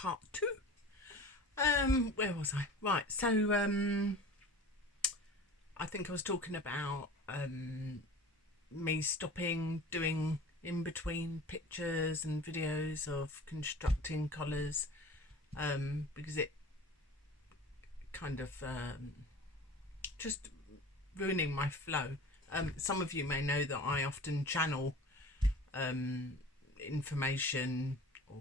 part 2. Where was I? Right, so I think I was talking about me stopping doing in between pictures and videos of constructing collars, because it kind of just ruining my flow. Some of you may know that I often channel information, or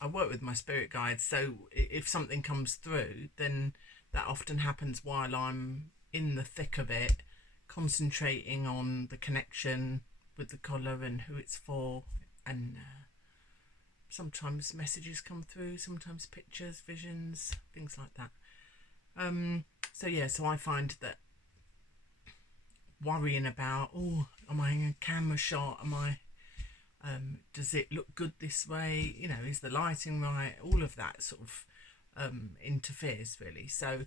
I work with my spirit guides, so if something comes through, then that often happens while I'm in the thick of it, concentrating on the connection with the collar and who it's for, and sometimes messages come through, sometimes pictures, visions, things like that. So I find that worrying about, am I in a camera shot, does it look good this way, is the lighting right, all of that sort of interferes really. So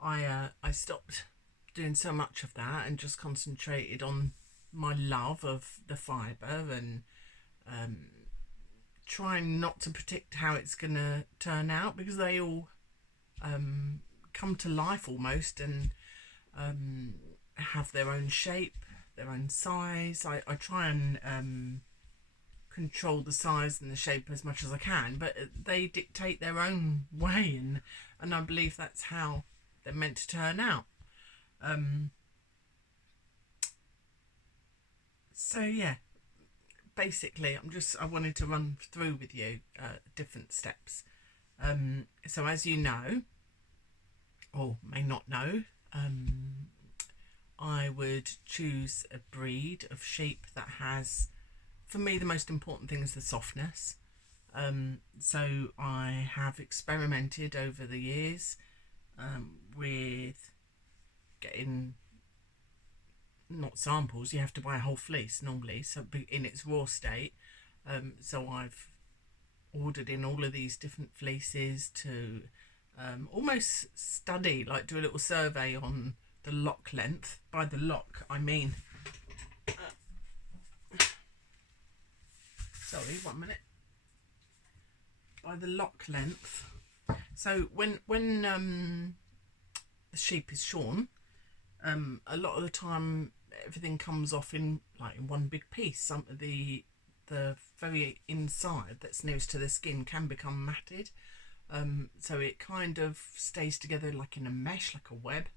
I stopped doing so much of that and just concentrated on my love of the fibre, and trying not to predict how it's gonna turn out, because they all come to life almost, and have their own shape, their own size. I try and control the size and the shape as much as I can, but they dictate their own way, and I believe that's how they're meant to turn out. So yeah, basically I wanted to run through with you different steps. So as you know, or may not know, I would choose a breed of sheep that has, for me, the most important thing is the softness. So I have experimented over the years with getting, not samples, you have to buy a whole fleece normally, so in its raw state. So I've ordered in all of these different fleeces to almost study, like do a little survey on the lock length. By the lock I mean sorry, 1 minute. By the lock length, so when the sheep is shorn, a lot of the time everything comes off in one big piece. Some of the very inside that's nearest to the skin can become matted, so it kind of stays together like in a mesh, like a web.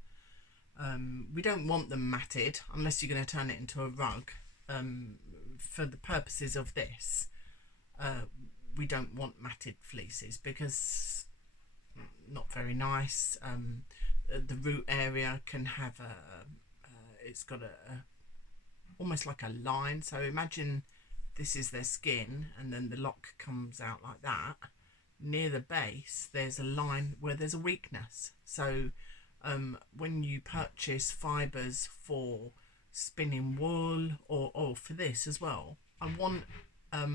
We don't want them matted unless you're going to turn it into a rug. For the purposes of this, we don't want matted fleeces because not very nice. The root area can have it's got a almost like a line. So imagine this is their skin, and then the lock comes out like that. Near the base there's a line where there's a weakness. So when you purchase fibres for spinning wool, or for this as well, I want a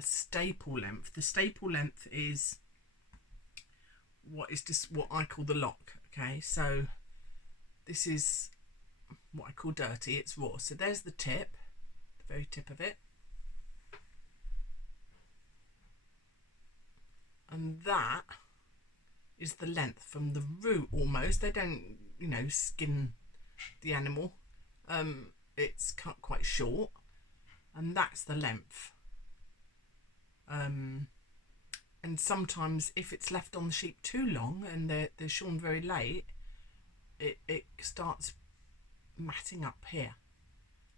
staple length. The staple length is what I call the lock. Okay, so this is what I call dirty, it's raw. So there's the tip, the very tip of it, and that is the length from the root almost. They don't skin the animal, it's cut quite short, and that's the length. And sometimes if it's left on the sheep too long and they're shorn very late, it starts matting up here,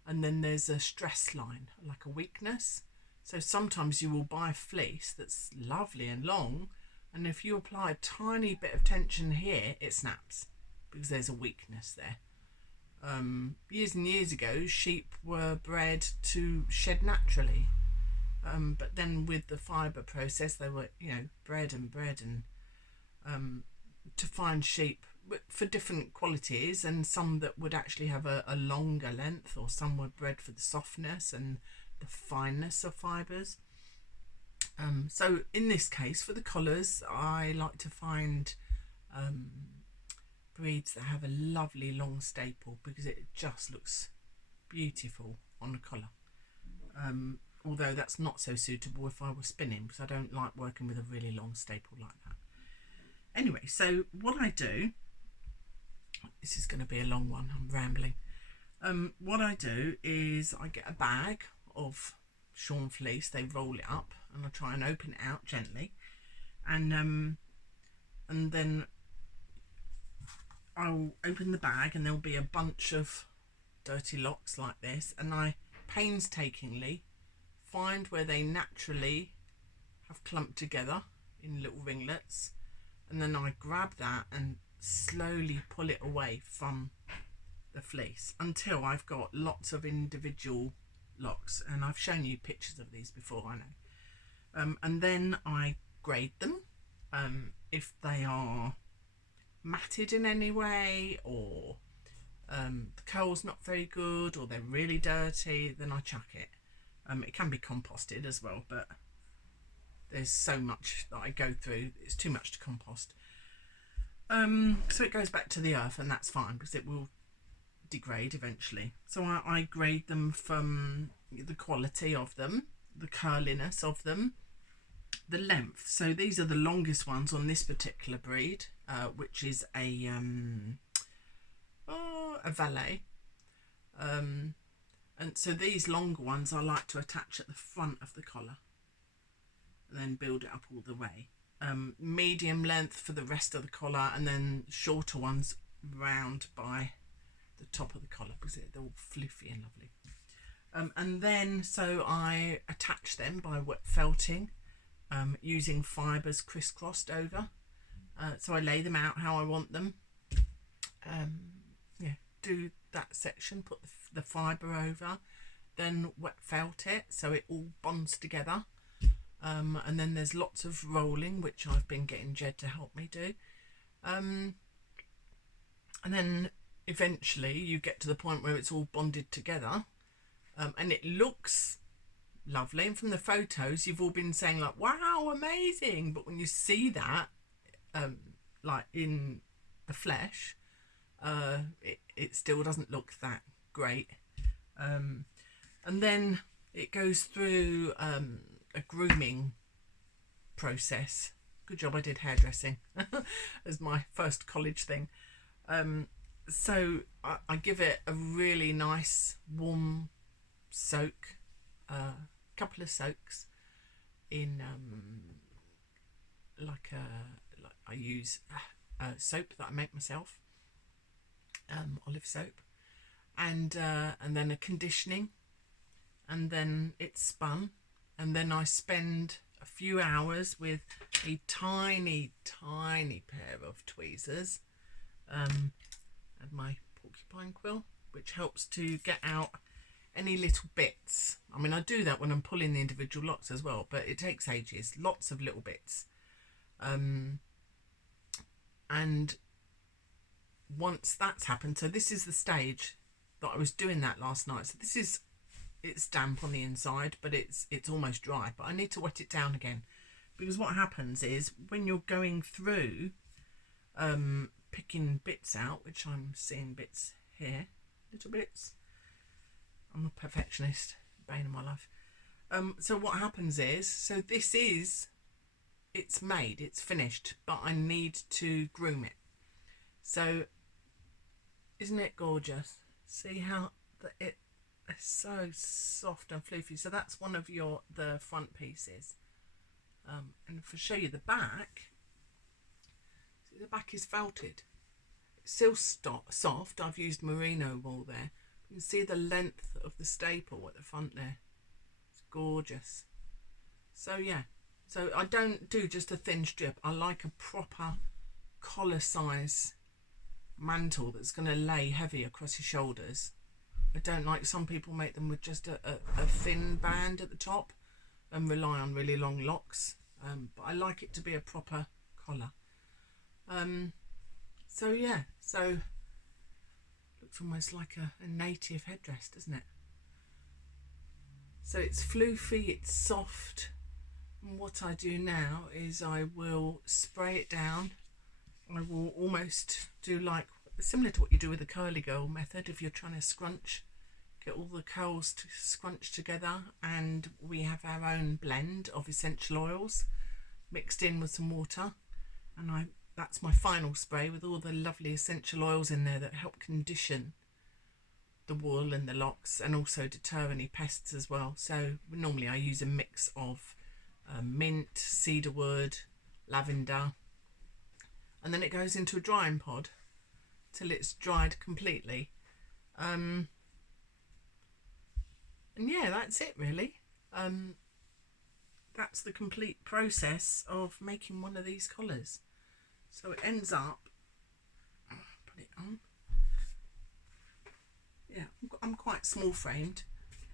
and then there's a stress line, like a weakness. So sometimes you will buy a fleece that's lovely and long, and if you apply a tiny bit of tension here, it snaps because there's a weakness there. Years and years ago, sheep were bred to shed naturally, but then with the fibre process they were bred and to find sheep for different qualities, and some that would actually have a longer length, or some were bred for the softness and the fineness of fibres. So in this case, for the collars, I like to find breeds that have a lovely long staple, because it just looks beautiful on a collar. although that's not so suitable if I were spinning, because I don't like working with a really long staple like that. Anyway, so what I do, this is going to be a long one, I'm rambling. What I do is I get a bag of shorn fleece, they roll it up, and I try and open it out gently, and then I'll open the bag and there'll be a bunch of dirty locks like this, and I painstakingly find where they naturally have clumped together in little ringlets, and then I grab that and slowly pull it away from the fleece until I've got lots of individual locks, and I've shown you pictures of these before, I know. And then I grade them. If they are matted in any way, or the curl's not very good, or they're really dirty, then I chuck it. It can be composted as well, but there's so much that I go through, it's too much to compost. So it goes back to the earth, and that's fine because it will degrade eventually. So I grade them from the quality of them, the curliness of them, the length. So these are the longest ones on this particular breed, which is a valet. And so these longer ones I like to attach at the front of the collar and then build it up all the way. Medium length for the rest of the collar, and then shorter ones round by the top of the collar because they're all fluffy and lovely. And then so I attach them by wet felting, using fibres crisscrossed over. So I lay them out how I want them. Do that section, put the fibre over, then wet felt it so it all bonds together. And then there's lots of rolling, which I've been getting Jed to help me do. And then eventually you get to the point where it's all bonded together, and it looks lovely. And from the photos, you've all been saying like, wow, amazing. But when you see that, like in the flesh, it still doesn't look that great. And then it goes through a grooming process. Good job I did hairdressing as my first college thing. So I give it a really nice warm soak, couple of soaks in like I use soap that I make myself, olive soap, and then a conditioning, and then it's spun, and then I spend a few hours with a tiny pair of tweezers and my porcupine quill, which helps to get out any little bits. I mean, I do that when I'm pulling the individual locks as well, but it takes ages, lots of little bits. And once that's happened, so this is the stage that I was doing that last night. So this is, it's damp on the inside, but it's almost dry, but I need to wet it down again, because what happens is when you're going through picking bits out, which I'm seeing bits here, little bits, I'm a perfectionist, bane of my life. So what happens is, so this is, it's made, it's finished, but I need to groom it. So isn't it gorgeous? See how it's so soft and floofy. So that's one of the front pieces. And if I show you the back, see, the back is felted. It's still soft. I've used merino wool there. You can see the length of the staple at the front there. It's gorgeous. So yeah, so I don't do just a thin strip. I like a proper collar size mantle that's going to lay heavy across your shoulders. I don't like, some people make them with just a thin band at the top and rely on really long locks, but I like it to be a proper collar. So yeah, so looks almost like a native headdress, doesn't it? So it's floofy, it's soft, and what I do now is I will spray it down. I will almost do like similar to what you do with the curly girl method if you're trying to scrunch get all the curls to scrunch together, and we have our own blend of essential oils mixed in with some water, and that's my final spray with all the lovely essential oils in there that help condition the wool and the locks and also deter any pests as well. So normally I use a mix of mint, cedarwood, lavender, and then it goes into a drying pod till it's dried completely. And yeah, that's it really. That's the complete process of making one of these collars. So it ends up, put it on. Yeah, I'm quite small framed,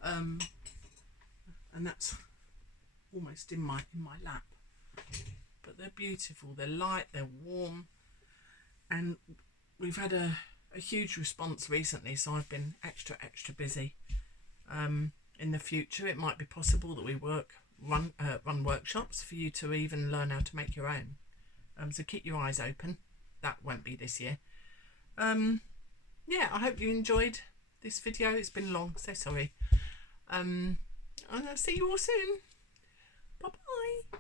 and that's almost in my lap. But they're beautiful. They're light. They're warm, and we've had a huge response recently. So I've been extra busy. In the future, it might be possible that we run workshops for you to even learn how to make your own. So keep your eyes open. That won't be this year. Yeah, I hope you enjoyed this video. It's been long, so sorry. And I'll see you all soon. Bye bye.